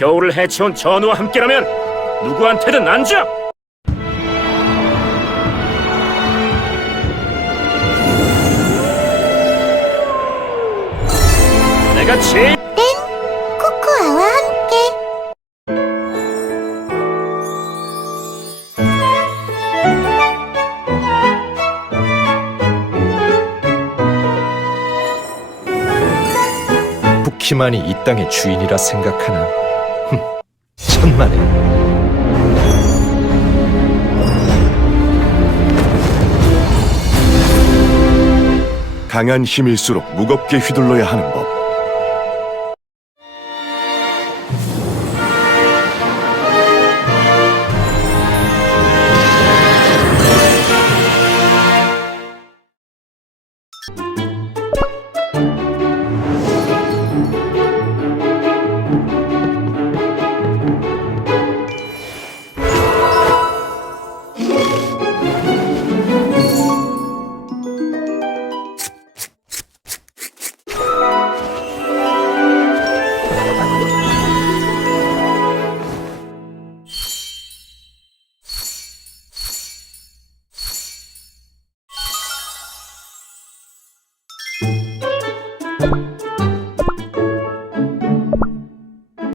겨울을 해치운 전우와 함께라면 누구한테든 안져. 내가 제일 키만이 이 땅의 주인이라 생각하나? 흠, 천만에. 강한 힘일수록 무겁게 휘둘러야 하는 법. 음.